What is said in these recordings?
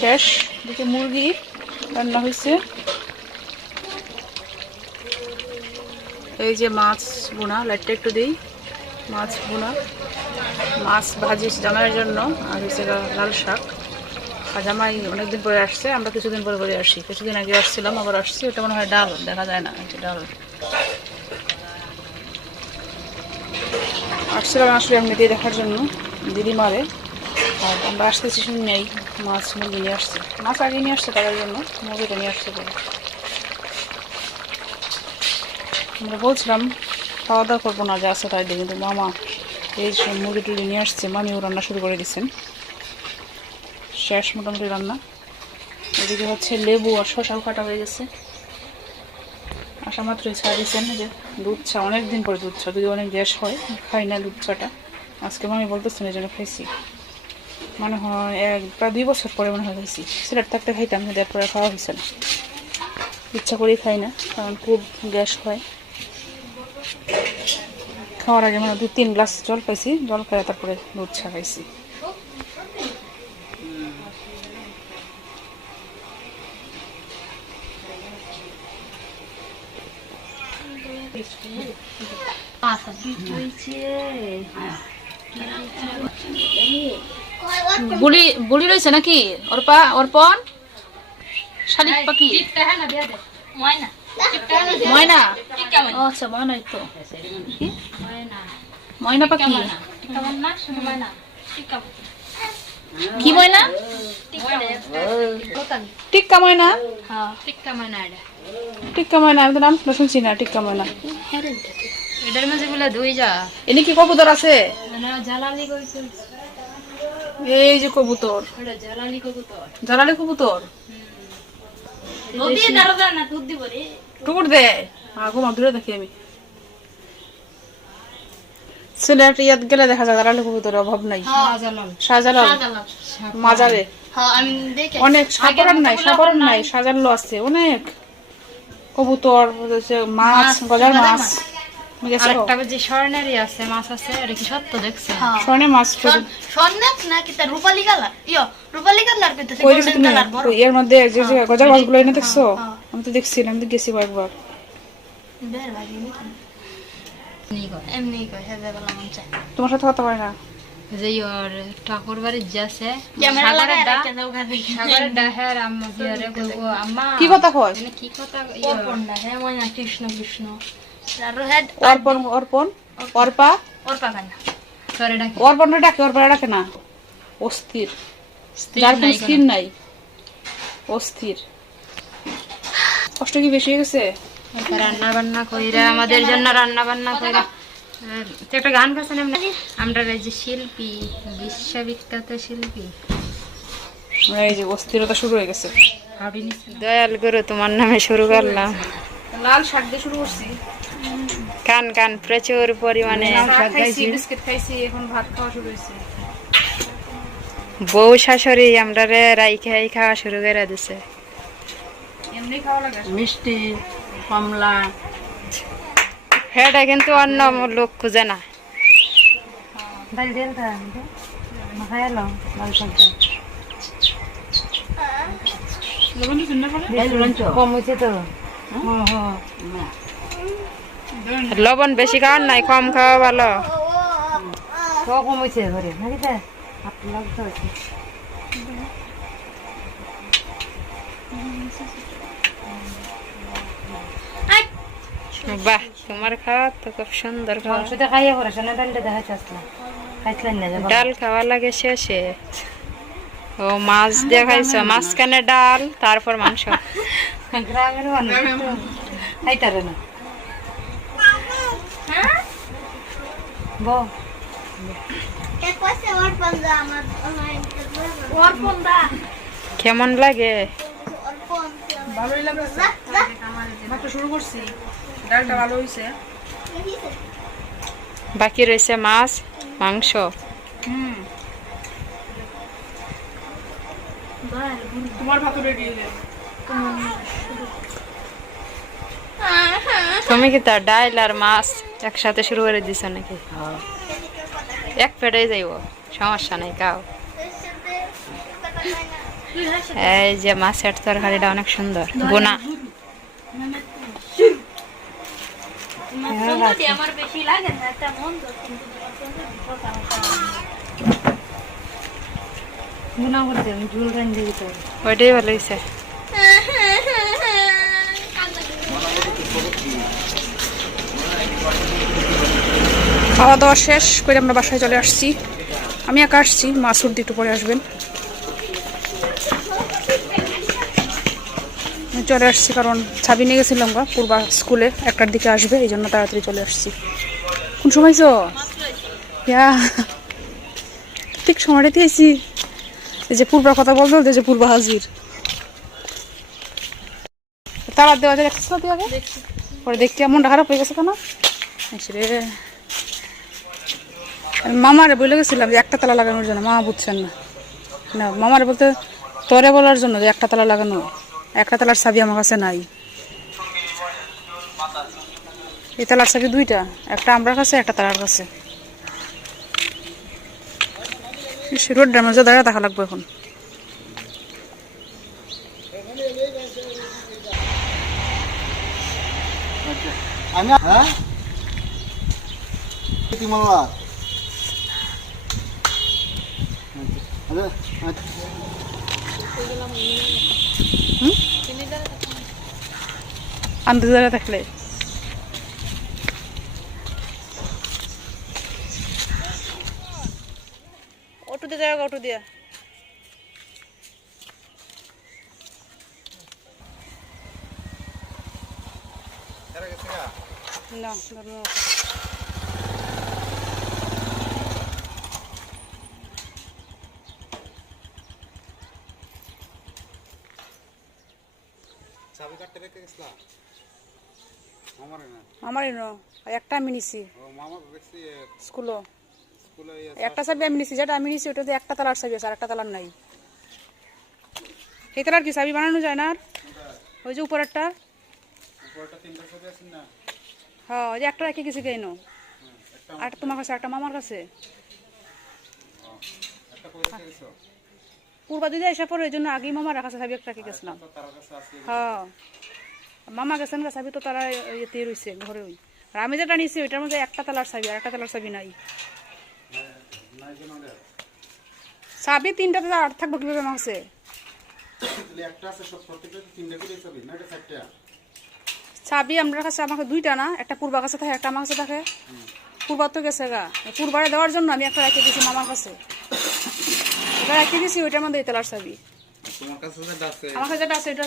শেষ। দেখে মুরগি রান্না হয়েছে। এই যে মাছ বোনা, লাইটটা একটু দিই। মাছ বোনা, মাছ ভাজি জামাইয়ের জন্য, আর হচ্ছে লাল শাক। আর জামাই অনেকদিন পরে আসছে, আমরা কিছুদিন পরে পরে আসি। কিছুদিন আগে আসছিলাম, আবার আসছি। ওটা মনে হয় ডাল, দেখা যায় না ডাল। আসছিলাম আসলে এমনিতেই দেখার জন্য, দিদি মারে। আর আমরা আসতেছি শুনে নেই, মাছ মুরগি নিয়ে আসছে। মাছ আগে নিয়ে আসছে তাদের জন্য, মুরগিটা নিয়ে আসছে পরে। আমরা বলছিলাম খাওয়া দাওয়া করবো না, যা আছে তাই দিয়ে, কিন্তু মামা এই সব মুরগি টুরগি নিয়ে আসছে। মামিও রান্না শুরু করে দিচ্ছেন, শেষ মোটামুটি রান্না। এদিকে হচ্ছে লেবু আর শশাও কাটা হয়ে গেছে। আসা মাত্রই চা দিচ্ছেন, যে দুধ চা, অনেকদিন পরে দুধ চা। যদি অনেক গ্যাস হয়, খাই না দুধ চাটা। আজকে মামি বলতেছেন এই জন্য খাইছি। মনে হয় প্রায় 2 বছর পরে মনে হয় খাইছি। সিলেট থাকতে খাইতাম, কিন্তু এরপরে খাওয়া হয়েছে না। ইচ্ছা করেই খাই না, কারণ খুব গ্যাস হয়। খাওয়ার আগে মানে 2-3 গ্লাস জল পাইছি, জল খাই তারপরে দুধ চা খাইছি। বুলি বুলি রয়েছে নাকি? অর্পণ শালিক পাখি, ময়না। আচ্ছা, ময়নাই তো। ময়না পাখি কি? ময়না, টিক্কা ময়না। টিক্কা ময়না, আমি তো নাম শুনছি না। টিক্কা ময়না এটার মাঝে বলে দুই যা এনে কি কবুতর আছে? এই যে কবুতর, জ্বালালি কবুতর টুকুর দেয়। ঘুমা দূরে দেখি আমি। সিলেট ইয়াদ গেলে দেখা যায় জ্বালালি কবুতরের অভাব নাই। শাহজালাল মাজারে অনেক, সাপড়ার নাই, শাহজালাল আছে অনেক কবুতর, মাছ, গজার মাছ। আরেকটা যে স্বর্ণেরই আছে, মাছ আছে, এটা কি সত্য দেখছে? স্বর্ণের মাছ নাকি তার রূপালী কালার, রূপালী কালার পেতেছে, গোল্ডেন কালার বড়। এর মধ্যে যে যে গজার মাছগুলো এনে দেখছো? আমি তো দেখছি, আমি তো গেছি কয়েকবার। তোমার সাথে কথা হয় না? যে ওর ঠাকুর বাড়ির যে আছে, কি কথা কয়? কি কথা? কৃষ্ণ কৃষ্ণ অর্পণ, অর্পণ, অর্পা, অর্পণটা ডাকে, অর্পণটা ডাকে না। অস্থির, যার কোনো স্থির নাই, অস্থির। কষ্ট কি বেশি হয়ে গেছে? রান্না বান্না কইরা, আমাদের জন্য রান্না বান্না কইরা। একটা গান গাছেন আমরা, যে শিল্পী, বিশ্ববিখ্যাত শিল্পী। এই যে অস্থিরতা শুরু হয়ে গেছে। দয়াল গুরু তোমার নামে শুরু করলাম। লাল শাক দিয়ে শুরু করছি। কান কান প্রচুর পরিমাণে বিস্কিট খাইছি, এখন ভাত খাওয়া শুরু হয়েছে। বউ শাশুড়ি আমরা রাই খাওয়া শুরু করে দিছে। এমনি খাওয়া লাগে, মিষ্টি, কমলা। এটা কিন্তু অন্য লোক খুঁজে না। লবণ বেশি খাওয়ার নাই, কম খাওয়া ভালো। কমেছে ঘরে নাকি? বাহ, তোমার খাওয়া তো খুব সুন্দর। ডাল খাওয়া লাগে শেষে। ও মাছ দিয়ে খাইছ, মাঝখানে ডাল, তারপর মাংস। গ্রামের খাইতারে না। কেমন লাগে? ভালোই লাগছে। মাত্র শুরু করছি, ডালটা ভালো হয়েছে। বাকি রয়েছে মাছ, মাংস। তোমার ভাত রেডি হয়ে গেছে। তুমি কি তার ডাল আর মাছ একসাথে শুরু করে দিছ নাকি? এক পেটে যাইব, সমস্যা নাই, খাও। এই যে মাছের তরকারিটা অনেক সুন্দর বোনা। আমার বেশি লাগে না, একটা মন তো কিন্তু বোনা করতে আমি ঝুল রান্ধি দিতে ওইটাই ভালো হয়েছে। খাওয়া দাওয়া শেষ করে আমরা বাসায় চলে আসছি। আমি একা আসছি, মাসুর একটু পরে আসবেন। আমি চলে আসছি কারণ ছাবি নিয়ে গেছিলাম গা পূর্বা স্কুলে, 1টার দিকে আসবে, এই জন্য তাড়াতাড়ি চলে আসছি। কোন সময় ঠিক সময়টা দিয়েছি। এই যে পূর্বার কথা বলতে বলতে যে পূর্বা হাজির। তালা দেওয়া যায় দেখছিস না তুই আগে? পরে দেখতে মনটা খারাপ হয়ে গেছে কেন? রে মামারে বলে গেছিলাম যে একটা তালা লাগানোর জন্য, মামা বুঝছেন না। না মামারে বলতে তোরে বলার জন্য যে একটা তালা লাগানো, একটা তালার চাবি আমার কাছে নাই। এই তালার চাবি 2টা, একটা আমার কাছে, একটা তালার কাছে। রোডটার মাঝে দাঁড়া দেখা লাগবে এখন। আনতে জায়গা থাকলে অটো দিয়ে যাও, অটো দিয়া না আমারই ন একটা আমি নিছি স্কুলও, একটা চাবি আমি নিছি, যেটা আমি নিছি ওটাতে একটা তালার চাবি আছে, আর একটা তালার নাই। এই তালার কি চাবি বানানো যায় না? আর ওই যে উপরেরটা, হ্যাঁ ওই যে একটা রেখে গেছি কেন, আর তোমার কাছে, একটা মামার কাছে। পূর্বা দিদি এসে পরে ওই জন্য আগেই মামার কাছে চাবি একটা রেখে গেছিলাম। হ্যাঁ মামা গেছেন গা, চাবি তো তারা ইয়েতে রয়েছে ঘরে। ওই আর আমি যেটা নিছি ওইটার মধ্যে একটা তালার চাবি, আর একটা তালার চাবি নাই। চাবি 3টা আর থাকবো কিভাবে আমার কাছে? চাবি আমার কাছে, আমাকে 2টা না, একটা পূর্বার কাছে থাকে, একটা আমার কাছে থাকে। পূর্বার তো গেছে গা, পূর্বারে দেওয়ার জন্য আমি একটা রেখে দিয়েছি মামার কাছে, ওটা রেখে দিয়েছি। ওইটার মধ্যে এই তালার চাবি আমার কাছে যেটা আছে, এটা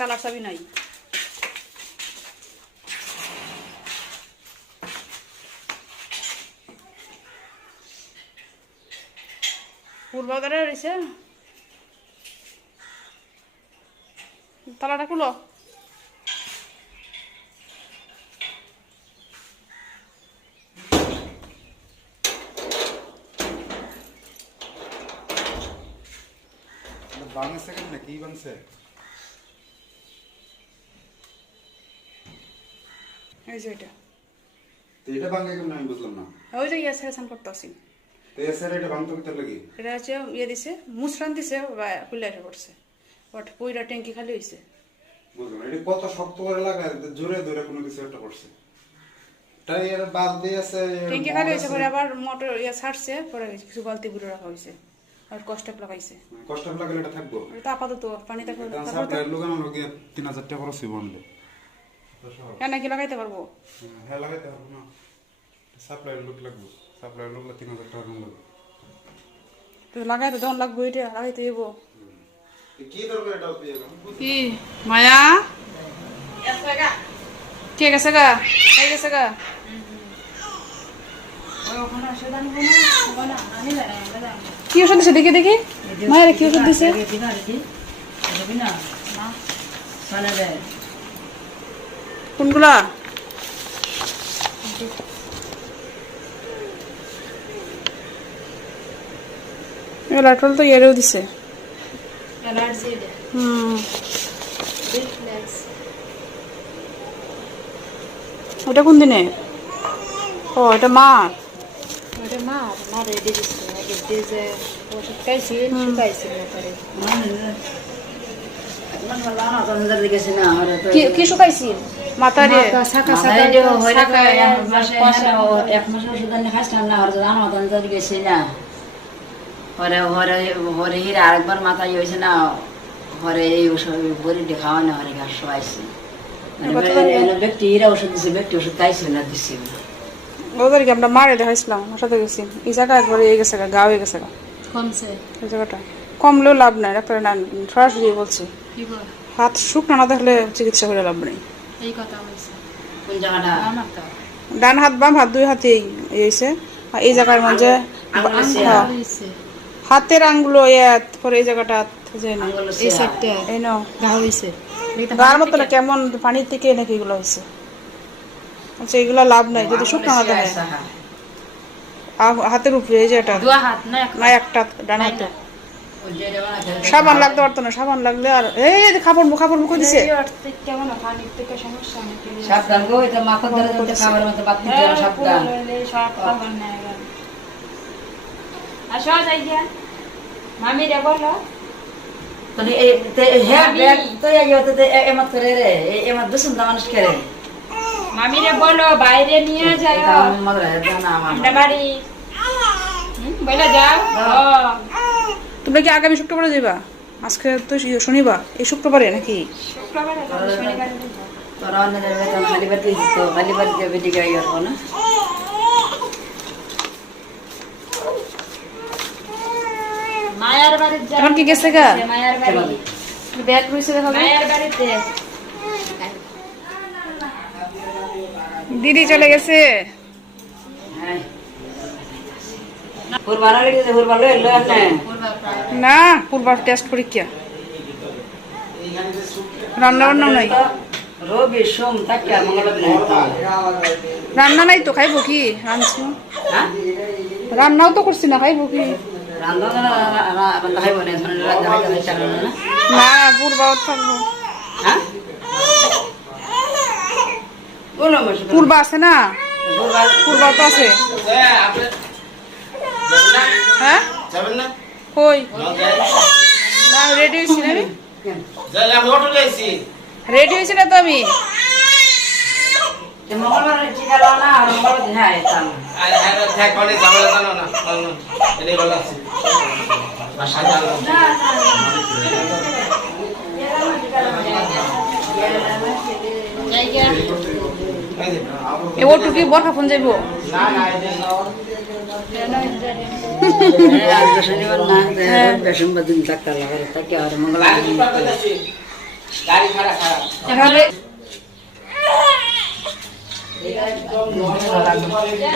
তালার চাবি নাই। পূর্বাদারে রয়েছে, তালাটা খুলো। এই যে এটা আমি বুঝলাম না। ওই যে ইয়ে সেরেশন করতে আসি, এটা হচ্ছে ইয়ে দিছে, মুসরান দিছে, খুলে এসে পড়ছে, বাট পুইরা ট্যাঙ্কি খালি হয়েছে। বুঝলাম, এটা কত শক্ত করে লাগায়, জোরে ধরে কোনো কিছু একটা করছে। টায়ার বাদ দিয়ে আছে, ট্যাঙ্কি খালি হয়েছে, পরে আবার মোটর ইয়ে ছাড়ছে, পরে কিছু বালতি ঘুরে রাখা হয়েছে, আর কষ্ট লাগাইছে। কষ্ট লাগালে এটা থাকবো, এটা আপাতত পানি থাকবে। সাপ্লাইয়ের লোকানো লোকে 3000 টাকা খরচ বন্ধে। হ্যাঁ নাকি লাগাইতে পারবো? হ্যাঁ লাগাইতে পারবো না, সাপ্লাইয়ের লোক লাগবে, সাপ্লাইয়ের লোক 3000 টাকা লাগবে। তো লাগাইতে যখন লাগবে, এটা লাগাইতে যাবো। কি দরকার এটা পেয়ে গেল? কি মায়া কে গেছে গা? কে গেছে গা? কি ওষুধ দিছে দেখি দেখি, মায়ের কি ওষুধ দিছে? কোনগুলা? লাটল তো ইয়েরেও দিছে। ওটা কোন দিনে? ও এটা মা, ওটা মা রেডি দিচ্ছে, ওষুধ খাইছি শুকাইছি তারে কি শুকাইছি মাথারে শাখা আরেকবার মাথায় হয়েছে না ঘরে এই ওষুধ বড়ি খাওয়া না হরে ঘাস শোয়াইছে ব্যক্তি এরা ওষুধ দিচ্ছে ব্যক্তি ওষুধ খাইছিল না দিচ্ছে ওদেরকে আমরা মারে দেখাইছিলাম আমার সাথে গেছি এই জায়গা একবার এই গেছে গা হয়ে গেছে গা কমছে এই জায়গাটা কমলেও লাভ নাই ডাক্তার না সরাসরি বলছে কি বল হাত শুকনো না দেখলে চিকিৎসা করে লাভ নেই এই কথা হইছে কোন জায়গাটা আমার তো ডান হাত বাম হাত দুই হাতেই হয়েছে আর এই জায়গার মধ্যে হ্যাঁ, হইছে হাতের আঙ্গুলো পরে এই জায়গাটা এই সাইডটা এই নাও ঘা হইছে গার মতো না কেমন পানির থেকে নাকি এগুলো হয়েছে আচ্ছা এগুলো লাভ নাই যদি শুকনো না দেখে হাতের উপরে এই যে এটা দুয়া হাত না না একটা ডান হাতে সাবান লাগতে পারতো না সাবান লাগলে আর এই খাবার মুখ দিছে কেমন পানির থেকে সমস্যা নাকি সাবধান গো এটা মাখন ধরে ধরতে খাবার মতো বাদ দিতে হবে, সাবধান সব খাবার নাই আসো যাই গিয়া মামি রে বলো তাহলে এই হ্যাঁ ব্যাগ তো এই হতে এমত করে রে এমত দুসুন মানুষ করে মামি রে বলো বাইরে নিয়ে যাও এটা আমার মনে হয় না আমার আমরা বাড়ি বলে যাও তোমরা কি আগামী শুক্রবারে যাবা আজকে তো শনিবার এই শুক্রবারে নাকি শুক্রবারে যাবো শনিবারে যাবো তোরা অন্যদের বেতন খালি বাড়ি তো খালি বাড়ি যাবে দিকে ইয়ার না মায়ার বাড়িতে যাও এখন কি গেছে গা মায়ার বাড়ি ব্যাগ রয়েছে দেখো মায়ার বাড়িতে দিদি চলে গেছে হ্যাঁ কুরবানা লেগে কুরবান লই লই না না পূর্বার টেস্ট পরীক্ষা রান্না বান্নাও নাই রবি সোম তাকিয়া মঙ্গলবার রান্না নাই তো খাইবো কি রাঁধছি হ্যাঁ রান্নাও তো করছি না খাইবো কি রান্ধনা রান্ধা খাইব না ধরে রাজা খাইতে চালো না না পূর্বাও থাকবো হ্যাঁ বলো মাসে পূর্বা আছে না কুরবান পূর্বা তো আছে হ্যাঁ কই না রেডি হয়েছি না আমি রেডি হয়েছি না তো আমি মঙ্গলবার টিকা লাও না আর মঙ্গলবার হ্যাঁ এতাম যাই গিয়া এ ওটুকি বরখা ফোন যাইবো আজ শনিবার না বেসম্বার দিন ডাক্তার লাগালে তাকে আর মঙ্গলবার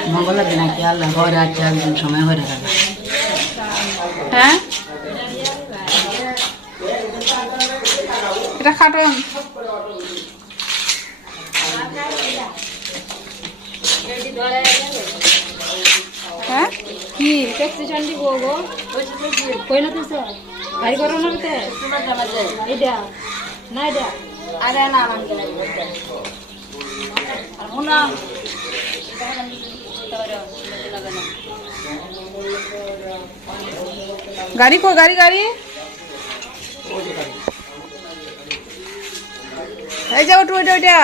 মঙ্গলবার দিন কি আল্লাহ ঘরে আছে একদিন সময় হয়ে গেল হ্যাঁ এটা খাটন হ্যাঁ কি ট্যাক্সি চন্ডি গো গো কই না তুই গাড়ি করো না তে এইটা না এটা আরে না আমাকে আর মুনা গাড়ি কো গাড়ি গাড়ি এই যাও ওইটা